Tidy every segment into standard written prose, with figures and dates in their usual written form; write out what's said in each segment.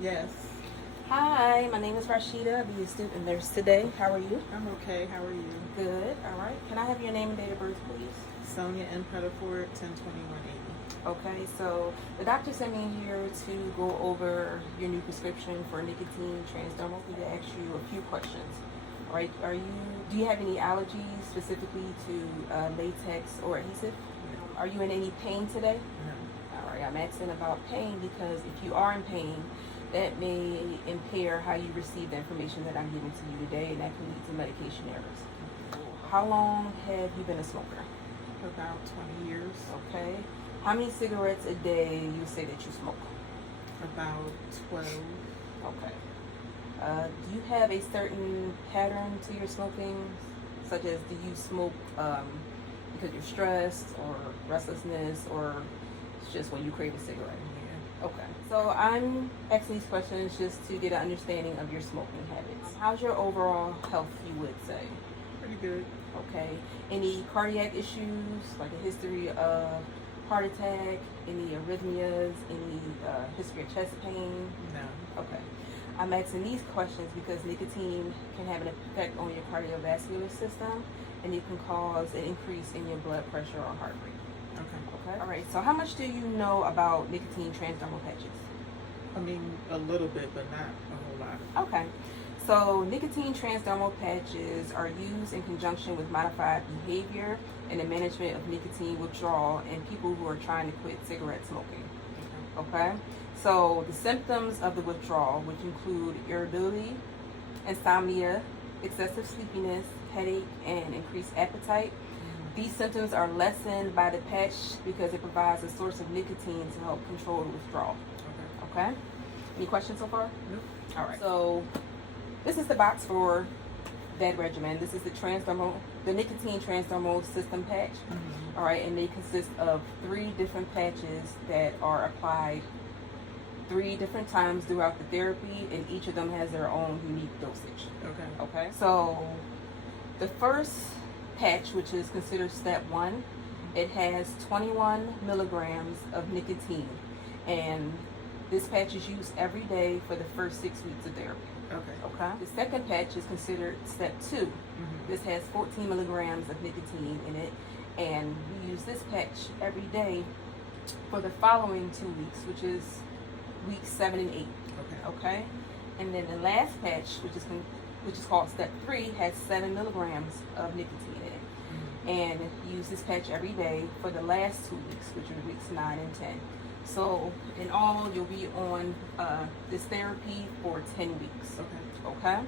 Yes, Hi, my name is Rashida. I'll be your student nurse today. How are you? I'm okay. How are you? Good. All right. Can I have your name and date of birth, please? Sonia N. Pettiford, 102180. Okay, so the doctor sent me here to go over your new prescription for nicotine transdermal. To ask you a few questions. All right. Do you have any allergies specifically to latex or adhesive? No. Are you in any pain today? No. All right. I'm asking about pain because if you are in pain, that may impair how you receive the information that I'm giving to you today, and that can lead to medication errors. How long have you been a smoker? About 20 years. Okay. How many cigarettes a day you say that you smoke? About 12. Okay. Do you have a certain pattern to your smoking, such as do you smoke because you're stressed or restlessness, or it's just when you crave a cigarette? Yeah. Okay. So I'm asking these questions just to get an understanding of your smoking habits. How's your overall health, you would say? Pretty good. Okay. Any cardiac issues, like a history of heart attack, any arrhythmias, any history of chest pain? No. Okay. I'm asking these questions because nicotine can have an effect on your cardiovascular system, and it can cause an increase in your blood pressure or heart rate. Okay. Okay. All right. So how much do you know about nicotine transdermal patches? I mean, a little bit, but not a whole lot. Okay. So nicotine transdermal patches are used in conjunction with modified behavior and the management of nicotine withdrawal in people who are trying to quit cigarette smoking. Okay. So the symptoms of the withdrawal, which include irritability, insomnia, excessive sleepiness, headache, and increased appetite. These symptoms are lessened by the patch because it provides a source of nicotine to help control the withdrawal. Okay. Okay? Any questions so far? Nope. All right. So this is the box for that regimen. This is the nicotine transdermal system patch. Mm-hmm. All right, and they consist of 3 different patches that are applied 3 different times throughout the therapy, and each of them has their own unique dosage. Okay. Okay. So the first patch, which is considered step 1, it has 21 milligrams of nicotine, and this patch is used every day for the first 6 weeks of therapy. Okay. Okay. The second patch is considered step 2. Mm-hmm. This has 14 milligrams of nicotine in it, and we use this patch every day for the following 2 weeks, which is weeks 7 and 8. Okay. Okay. And then the last patch, which is called step 3, has 7 milligrams of nicotine in it. Mm-hmm. And you use this patch every day for the last 2 weeks, which are weeks 9 and 10. So in all, you'll be on this therapy for 10 weeks. Okay. Okay?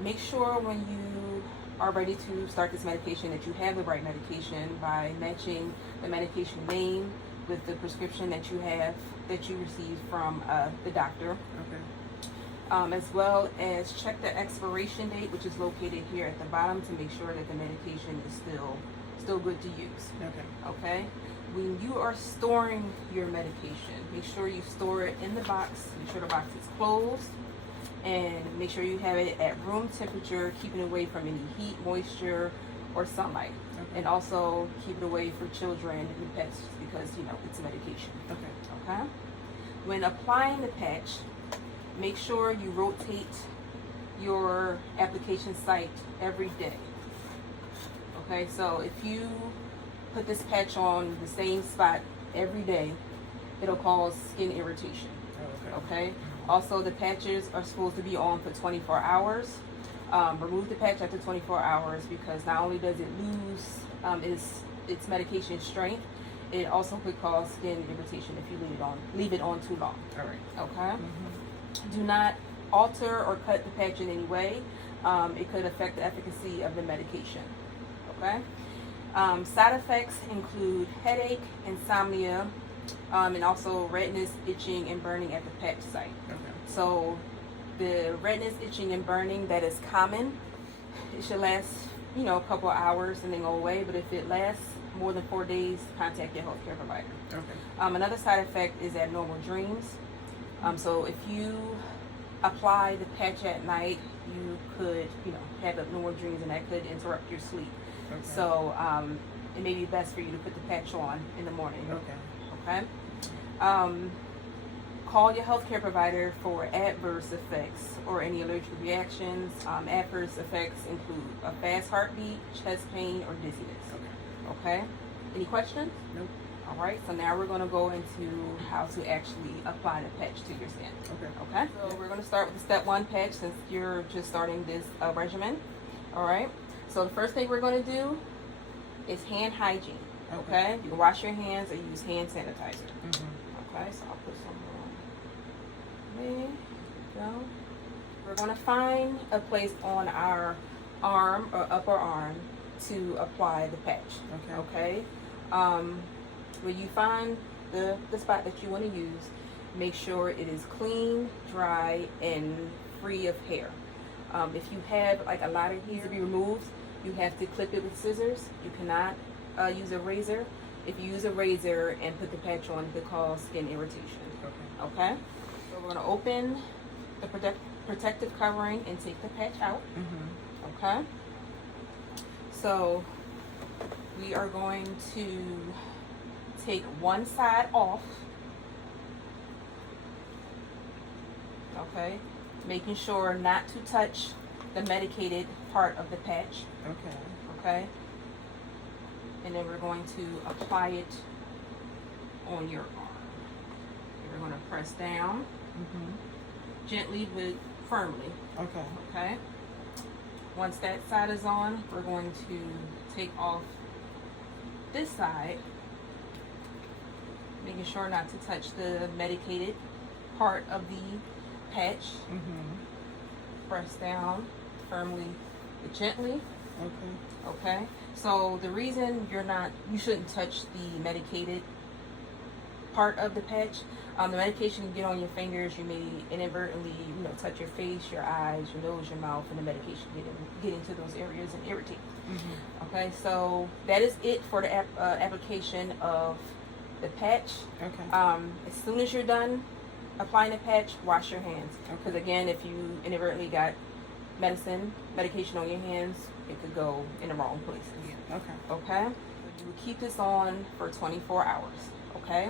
Make sure when you are ready to start this medication that you have the right medication by matching the medication name with the prescription that you received from the doctor. Okay. As well as check the expiration date, which is located here at the bottom, to make sure that the medication is still good to use. Okay. Okay? When you are storing your medication, make sure you store it in the box. Make sure the box is closed, and make sure you have it at room temperature, keeping it away from any heat, moisture, or sunlight. Okay. And also keep it away for children and pets because it's medication. Okay. Okay? When applying the patch, make sure you rotate your application site every day. Okay, so if you put this patch on the same spot every day, it'll cause skin irritation. Oh, okay. Okay? Also, the patches are supposed to be on for 24 hours. Remove the patch after 24 hours because not only does it lose its medication strength, it also could cause skin irritation if you leave it on too long. All right. Okay? Mm-hmm. Do not alter or cut the patch in any way. It could affect the efficacy of the medication. Okay? Side effects include headache, insomnia, and also redness, itching, and burning at the patch site. Okay. So the redness, itching, and burning, that is common. It should last, a couple of hours and then go away. But if it lasts more than 4 days, contact your healthcare provider. Okay. Another side effect is abnormal dreams. So if you apply the patch at night, you could, have abnormal dreams, and that could interrupt your sleep. Okay. So it may be best for you to put the patch on in the morning. Okay. Okay. call your healthcare provider for adverse effects or any allergic reactions. Adverse effects include a fast heartbeat, chest pain, or dizziness. Okay? Any questions? Nope. All right, so now we're going to go into how to actually apply the patch to your skin. Okay. Okay? So we're going to start with the step 1 patch since you're just starting this regimen. All right? So the first thing we're going to do is hand hygiene. Okay? You can wash your hands or use hand sanitizer. Okay, so I'll put some on. There you go. We're going to find a place on our arm or upper arm to apply the patch. Okay? When you find the spot that you want to use, make sure it is clean, dry, and free of hair. If you have like a lot of hair to be removed, you have to clip it with scissors. You cannot use a razor. If you use a razor and put the patch on, it could cause skin irritation. Okay? So we're going to open the protective covering and take the patch out. Okay? So we are going to take one side off. Okay? Making sure not to touch the medicated part of the patch. Okay? And then we're going to apply it on your arm. We're going to press down gently but firmly. Okay? Once that side is on, we're going to take off this side, making sure not to touch the medicated part of the patch. Press down firmly but gently. Okay? So the reason you shouldn't touch the medicated part of the patch, the medication can get on your fingers. You may inadvertently, touch your face, your eyes, your nose, your mouth, and the medication get into those areas and irritate. Okay, so that is it for the application of the patch. As soon as you're done applying the patch, wash your hands. Because again, if you inadvertently got medication on your hands, it could go in the wrong places. Okay? You will keep this on for 24 hours. Okay?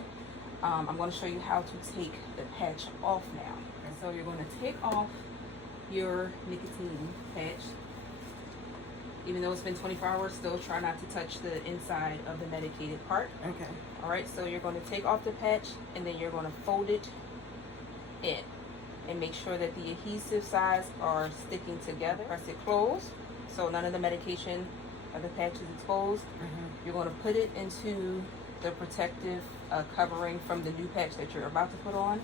I'm going to show you how to take the patch off now. So you're going to take off your nicotine patch. Even though it's been 24 hours, still try not to touch the inside of the medicated part. Alright, so you're going to take off the patch and then you're going to fold it in. And make sure that the adhesive sides are sticking together. Press it closed so none of the medication of the patch is exposed. You're going to put it into the protective covering from the new patch that you're about to put on,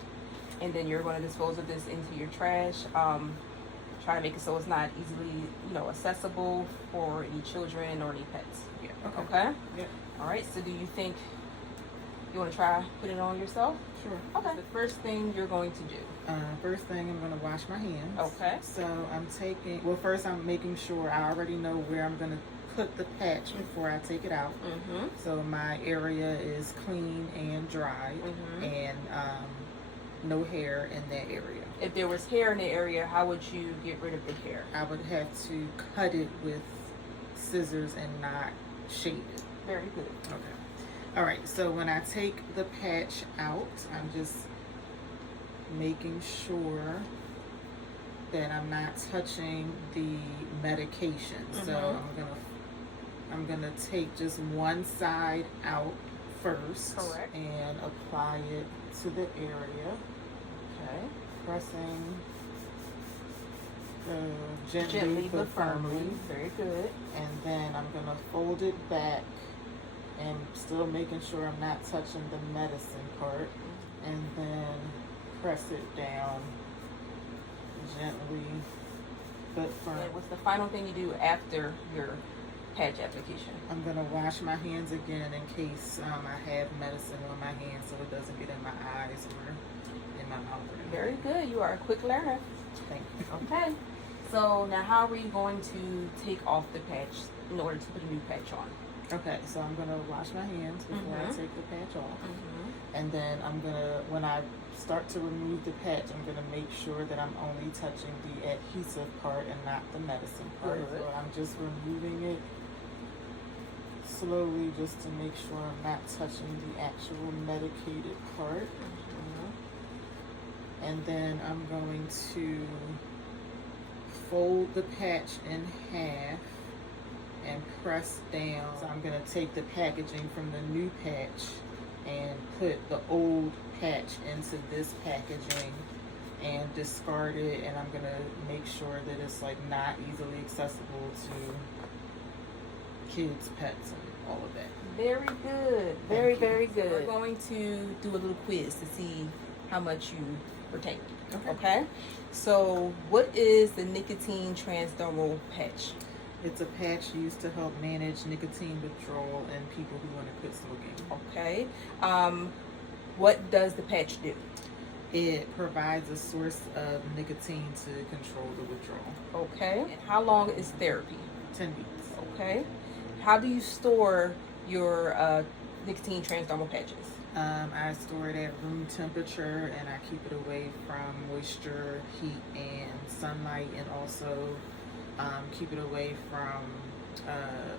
and then you're going to dispose of this into your trash. Try to make it so it's not easily accessible for any children or any pets. Okay? All right, so do you think you want to try putting it on yourself? Sure. Okay. The first thing you're going to do. First thing, I'm going to wash my hands. Okay. So first I'm making sure I already know where I'm going to put the patch before I take it out. So my area is clean and dry, and no hair in that area. If there was hair in the area, how would you get rid of the hair? I would have to cut it with scissors and not shave it. Very good. Okay. All right. So when I take the patch out, I'm just making sure that I'm not touching the medication. So I'm gonna take just one side out first. Correct. And apply it to the area. Okay. Pressing gently but firmly. Very good. And then I'm gonna fold it back and still making sure I'm not touching the medicine part. And then press it down gently but firmly. And what's the final thing you do after your patch application? I'm going to wash my hands again in case I have medicine on my hands so it doesn't get in my eyes or in my mouth. Very good. You are a quick learner. Thank you. Okay. So now how are you going to take off the patch in order to put a new patch on? Okay, so I'm going to wash my hands before I take the patch off. And then when I start to remove the patch, I'm going to make sure that I'm only touching the adhesive part and not the medicine part. So I'm just removing it slowly just to make sure I'm not touching the actual medicated part. And then I'm going to fold the patch in half and press down. So I'm going to take the packaging from the new patch and put the old patch into this packaging and discard it, and I'm going to make sure that it's like not easily accessible to kids, pets, and all of that. Very good. Very good. We're going to do a little quiz to see how much you retain. Okay? So what is the nicotine transdermal patch? It's a patch used to help manage nicotine withdrawal in people who want to quit smoking. Okay. What does the patch do? It provides a source of nicotine to control the withdrawal. Okay. And how long is therapy? 10 weeks. Okay. How do you store your nicotine transdermal patches? I store it at room temperature, and I keep it away from moisture, heat, and sunlight, and also keep it away from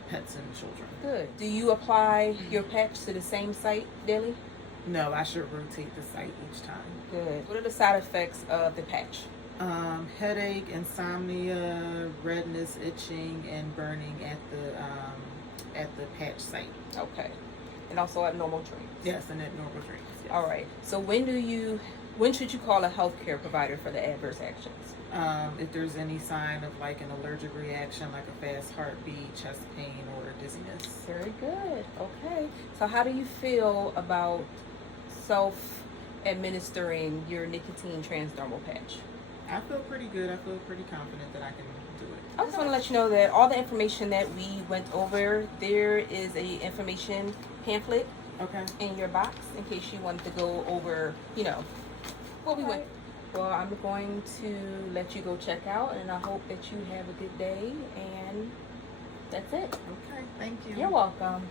pets and children. Good. Do you apply your patch to the same site daily? No, I should rotate the site each time. Good. What are the side effects of the patch? Headache, insomnia, redness, itching, and burning at the patch site. Okay. And also at normal dreams. Yes, and at normal dreams. Yes. All right. So when should you call a healthcare provider for the adverse actions? If there's any sign of like an allergic reaction, like a fast heartbeat, chest pain, or dizziness. Very good. Okay. So how do you feel about self-administering your nicotine transdermal patch? I feel pretty good. I feel pretty confident that I can do it. I just want to let you know that all the information that we went over, there is a information pamphlet in your box in case you wanted to go over, what we went. Well, I'm going to let you go check out, and I hope that you have a good day, and that's it. Okay, thank you. You're welcome.